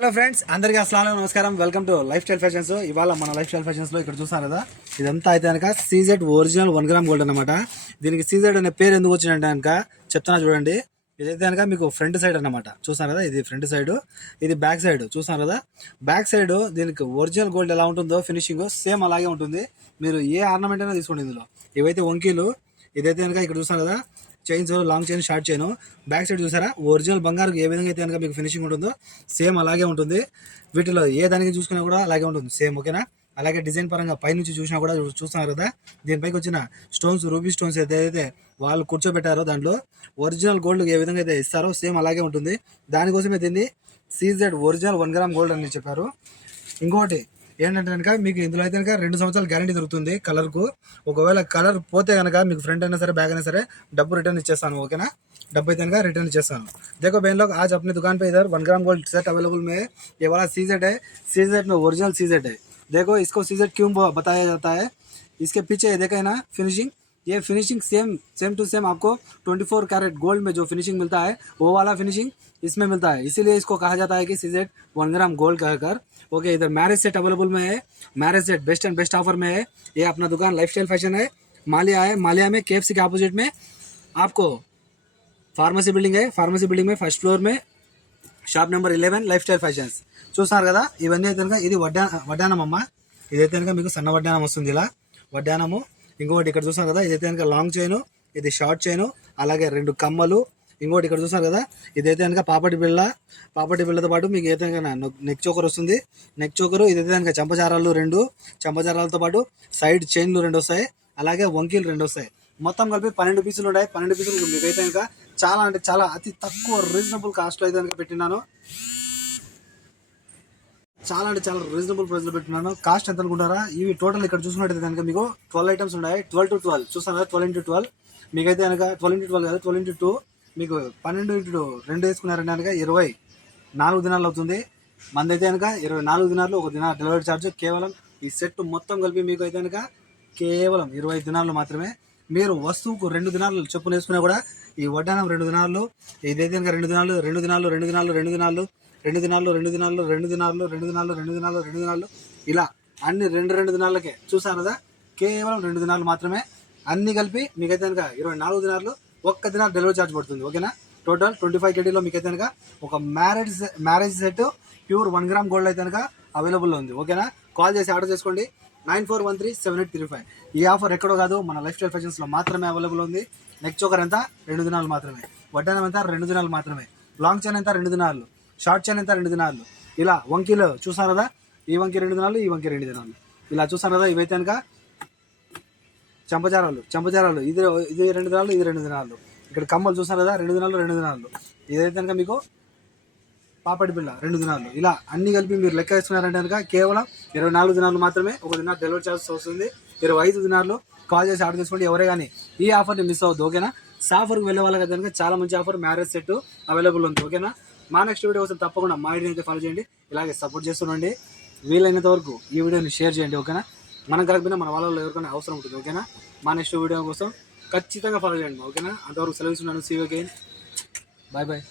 Hello friends, అందరికీ అస్సలాము నమస్కారం. Welcome to life style fashions. ఇవాళ మన లైఫ్ స్టైల్ ఫ్యాషన్స్ లో ఇక్కడ చూసారు కదా, ఇదంతా అయితే కనుక సీజెడ్ ఒరిజినల్ 1 గ్రామ్ గోల్డ్ అనమాట. దీనికి సీజెడ్ అనే పేరు ఎందుకు వచ్చిందంటే కనుక చెప్తున్నా చూడండి. ఇదైతే కనుక మీకు ఫ్రంట్ సైడ్ అనమాట. చూసారు కదా, ఇది ఫ్రంట్ సైడ్, ఇది బ్యాక్ సైడ్. చూసారు కదా, బ్యాక్ సైడ్ దీనికి ఒరిజినల్ గోల్డ్ ఎలా ఉంటుందో ఫినిషింగ్ సేమ్ అలాగే ఉంటుంది. మీరు ఏ ఆర్నమెంట్ అయినా తీసుకోండి ఇందులో. ఇవైతే వంకీలు. ఇదైతే కనుక ఇక్కడ చూసారు కదా, chains, long chain, short chain. Back side చూసారా, ఒరిజినల్ బంగారు ఏ విధంగా అయితే కనుక మీకు ఫినిషింగ్ ఉంటుందో సేమ్ అలాగే ఉంటుంది. వీటిలో ఏ దానికి చూసుకున్నా కూడా అలాగే ఉంటుంది సేమ్, ఓకేనా. అలాగే డిజైన్ పరంగా పైనుంచి చూసినా కూడా చూస్తున్నారు కదా, దీనిపైకి వచ్చిన స్టోన్స్, రూబీ స్టోన్స్ ఏదైతే వాళ్ళు కూర్చోబెట్టారో దాంట్లో ఒరిజినల్ గోల్డ్ ఏ విధంగా అయితే ఇస్తారో సేమ్ అలాగే ఉంటుంది. దానికోసమే దీన్ని సీజెడ్ ఒరిజినల్ 1 గ్రామ్ గోల్డ్ అని చెప్పారు. ఇంకోటి ఏంటంటే కనుక మీకు ఇందులో అయితే కనుక 2 సంవత్సరాలు గ్యారంటీ దొరుకుతుంది కలర్కు. ఒకవేళ కలర్ పోతే కనుక మీకు ఫ్రంట్ అయినా సరే బ్యాక్ అయినా సరే డబ్బు రిటర్న్ ఇచ్చేస్తాను, ఓకేనా. डब्बे అయితే కనుక రిటర్న్ ఇచ్చేస్తాను. देखो बहन लोग, आज अपने दुकान पे इधर 1 ग्राम गोल्ड सेट अवेलेबल में ये वाला सीजेड है. सीजेड में ओरिजिनल सीजेड है. देखो इसको सीजेड क्यों बताया जाता है, इसके पीछे देखा है ना फिनिशिंग. ये फिनिशिंग सेम टू सेम आपको 24 कैरेट गोल्ड में जो फिनिशिंग मिलता है वो वाला फिनिशिंग इसमें मिलता है. इसीलिए इसको कहा जाता है कि सीजेड 1 ग्राम गोल्ड कहकर. ओके, इधर मैरिज सेट अवेलेबल में है. Marriage set best and best offer में है. ये अपना दुकान लाइफ स्टाइल फैशन है, मालिया है. मालिया में KFC के अपोजिट में आपको फार्मसी बिल्डिंग है. फार्मसी बिल्डिंग में फर्स्ट फ्लोर में shop number 11 life style fashions. చూస్తున్నారు కదా, ఇవన్నీ అయితే కనుక ఇది వడ్డానం అమ్మ. ఇదైతే కనుక మీకు సన్న వడ్డానం వస్తుంది, ఇలా వడ్డానము. ఇంకొకటి ఇక్కడ చూసారు కదా, ఇదైతే కనుక లాంగ్ చైను, ఇది షార్ట్ చైను, అలాగే 2 కమ్మలు. ఇంకోటి ఇక్కడ చూసారు కదా, ఇదైతే కనుక పాపటి బిళ్ళతో పాటు మీకు అయితే కనుక నెక్ చోకర్ వస్తుంది. నెక్ చోకరు ఇదైతే కనుక చంపచారాలు 2, చంపచారాలతో పాటు సైడ్ చైన్లు 2 వస్తాయి, అలాగే వంకీలు 2 వస్తాయి. మొత్తం కలిపి 12 పీసులు ఉన్నాయి. 12 పీసులు మీకు అయితే కనుక చాలా అంటే చాలా అతి తక్కువ రీజనబుల్ కాస్ట్లో అయితే కనుక పెట్టినాను. చాలా అంటే చాలా రీజనబుల్ ప్రైస్లో పెట్టినాను. కాస్ట్ ఎంత అనుకుంటారా? ఇవి టోటల్ ఇక్కడ చూసుకున్నట్టయితే కనుక మీకు 12 ఐటమ్స్ ఉన్నాయి. 12 to 12 చూస్తాను కదా, 12 into 12 మీకైతే కనుక 12 into 12 కాదు, 12 into 2 మీకు 12 into 2 వేసుకున్నారంటే కనుక 24 దినాలు అవుతుంది. మందైతే కనుక 24 దినాలు, 1 దినాలు డెలివరీ ఛార్జ్. కేవలం ఈ సెట్ మొత్తం కలిపి మీకు అయితే కనుక కేవలం 25 దినాలు మాత్రమే. మీరు వస్తువుకు 2 దినాలు చొప్పున వేసుకున్నా కూడా ఈ వడ్డానం 2 దినాలు, ఇదైతే కనుక 2 దినాలు, 2 దినాలు, 2 దినాలు, 2 దినాలు, 2 దినాలు, 2 దినాలు, 2 దినాలు, 2 దినాలు, 2 దినాలు, 2 దినాలు, ఇలా అన్ని 2 దినాలకే. చూసారు కదా, కేవలం 2 దినాలు మాత్రమే. అన్ని కలిపి మీకైతే కనుక 24 దినాలు, 1 దినాలు డెలివరీ ఛార్జ్ పడుతుంది, ఓకేనా. టోటల్ 25 KDలో మీకైతే కనుక ఒక marriage set pure 1 gram gold అయితే కనుక అవైలబుల్లో ఉంది, ఓకేనా. కాల్ చేసి ఆర్డర్ చేసుకోండి. 94137835. ఈ ఆఫర్ ఎక్కడో కాదు, మన లైఫ్ స్టైల్ ఫ్యాషన్స్లో మాత్రమే అవైలబుల్ ఉంది. నెక్ చోకర్ ఎంత 2 దినాలు మాత్రమే, వడ్డానం ఎంత 2 దినాలు మాత్రమే, లాంగ్ చైన్ ఎంత 2 దినాలు, షార్ట్ చైన్ ఎంత 2 దినాలు, ఇలా వంకీలు చూసారు కదా, ఈ వంకి 2 దినాలు, ఈ వంకి 2 దినాలు, ఇలా చూసారు కదా. ఇవైతే కనుక చంపచారాలు ఇది 2 దినాలు, ఇది 2 దినాలు. ఇక్కడ కమ్మలు చూసారు కదా, 2 దినాలు, 2 దినాలు. ఇదైతే కనుక మీకు పాపటి బిళ్ళ 2 దినాలు. ఇలా అన్ని కలిపి మీరు లెక్క వేసుకున్నారంటే కనుక కేవలం 24 దినాలు మాత్రమే. 1 దినాలు డెలివరీ ఛార్జ్ వస్తుంది. 25 దినాలు. కాల్ చేసి ఆర్డర్ చేసుకోండి. ఎవరే కానీ ఈ ఆఫర్ని మిస్ అవ్వద్దు, ఓకేనా. సాఫర్కి వెళ్ళే వాళ్ళకి కనుక చాలా మంచి ఆఫర్, మ్యారేజ్ సెట్ అవైలబుల్ ఉంది, ఓకేనా. మా నెక్స్ట్ వీడియో కోసం తప్పకుండా మా వీడియోని అయితే ఫాలో చేయండి. ఇలాగే సపోర్ట్ చేస్తుండండి. వీలైనంత వరకు ఈ వీడియోని షేర్ చేయండి, ఓకేనా. మనం కలగకపోయినా మన వాళ్ళలో ఎవరికైనా అవసరం ఉంటుంది, ఓకేనా. మా నెక్స్ట్ వీడియో కోసం ఖచ్చితంగా ఫాలో చేయండి, ఓకేనా. అంతవరకు సెలవు ఇస్తున్నాను. See you again. Bye bye.